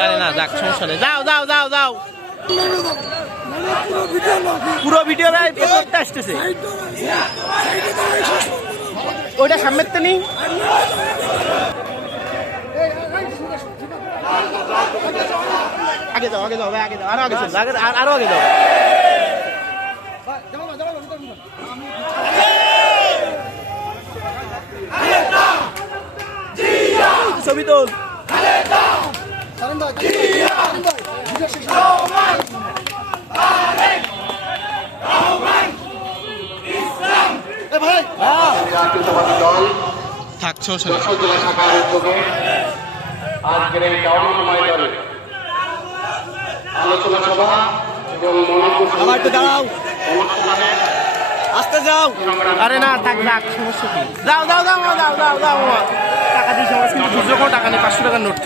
আরে না, যাক, সমস্যা নেই। যাও যাও যাও যাও। পুরো ভিডিও আসতেছে। ওইটা সামনের তো নেই। ছবি তোল। জাতীয়তাবাদী দল থাক সমস্যা নেই যশোর জেলা আজকের এই টাউন ময়দানে আলোচনা সভা এবং মনোনয়ন একটু দাঁড়াও। অনুষ্ঠানে আস্তে যাও। আরে না থাক থাক সমস্যা কি? যাও যাও যাও যাও যাও যাও টাকা দিয়ে সমাজ কিন্তু টাকা নেই পাঁচশো টাকার নোট।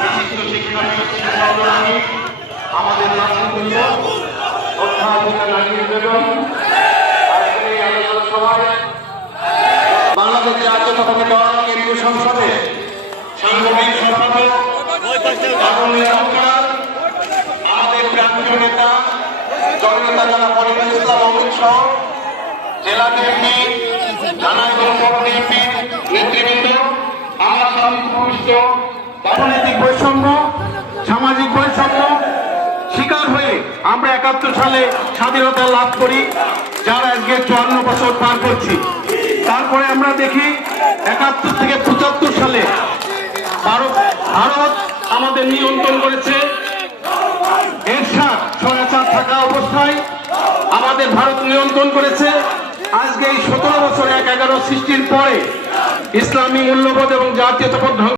বিশিষ্ট শিক্ষার্থী শিক্ষাঙ্গনী আমাদের নাগরিকবৃন্দ অধ্যাপিকা নাগরিক বেগম, আজকের এই আলোচনা সভায় বাংলাদেশ জাতীয়তাবাদী দল কেন্দ্রীয় সংসদে সাংগঠনিক সম্পাদক আমাদের প্রান্তীয় নেতা, জননেতা যারা পরিবার ইসলাম অমিত জেলা বিএনপি থানা এবং পৌর বিএনপি নেতৃবৃন্দ আমরা সংশ্লিষ্ট অর্থনৈতিক বৈষম্য, সামাজিক বৈষম্য শিকার হয়ে আমরা একাত্তর সালে স্বাধীনতা লাভ করি, যার আজকে চুয়ান্ন বছর পার করছি। তারপরে আমরা দেখি একাত্তর থেকে পঁচাত্তর সালে ভারত ভারত আমাদের নিয়ন্ত্রণ করেছে। এর এরশাদ স্বৈরাচার থাকা অবস্থায় আমাদের ভারত নিয়ন্ত্রণ করেছে। আজকে এই সতেরো বছর এক এগারো সৃষ্টির পরে ইসলামী মূল্যবোধ এবং জাতীয়তা